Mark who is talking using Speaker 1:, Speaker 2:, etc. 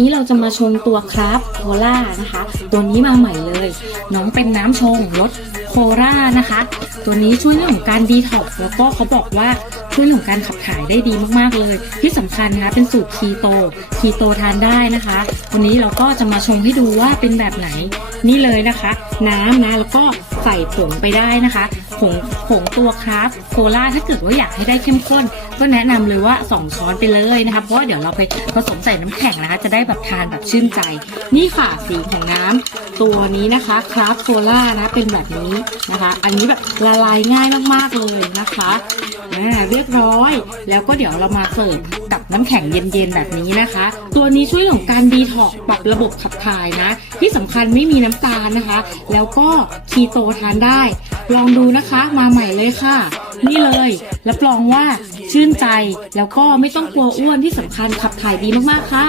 Speaker 1: นี้เราจะมาชงตัวครับโคล่านะคะ ตัวนี้มาใหม่เลย น้องเป็นน้ำชงรส โคล่านะคะ ตัวนี้ช่วยเรื่องของการดีท็อกซ์แล้วก็เขาบอกว่าช่วยเรื่องของการขับถ่ายได้ดีมากๆเลย ที่สำคัญนะคะเป็นสูตรคีโตคีโตทานได้นะคะ วันนี้เราก็จะมาชงให้ดูว่าเป็นแบบไหนนี่เลยนะคะ น้ำนะแล้วก็ใส่ผงไปได้นะคะผงผงตัวคราฟโคล่าถ้าเกิดว่าอยากให้ได้เข้มข้น ก็แนะนำเลยว่า 2 ช้อนไปเลยนะคะเพราะว่าเดี๋ยวเราไปผสมใส่น้ำแข็งนะคะ จะได้แบบทานแบบชื่นใจ นี่ค่ะสีของน้ำตัวนี้นะคะคราฟโคล่านะเป็นแบบนี้นะคะ อันนี้แบบละลายง่ายมากๆเลยนะคะอ่าเรียบร้อย แล้วก็เดี๋ยวเรามาเสิร์ฟกับน้ำแข็งเย็นๆแบบนี้นะคะ ตัวนี้ช่วยเรื่องการดีท็อกปรับระบบขับถ่ายนะ ที่สำคัญไม่มีน้ำตาลนะคะ แล้วก็คีโตทานได้ ลองดูนะคะมาใหม่เลยค่ะ นี่เลยรับรองว่าชื่นใจแล้วก็ไม่ต้องกลัวอ้วนที่สำคัญขับถ่ายดีมากๆค่ะ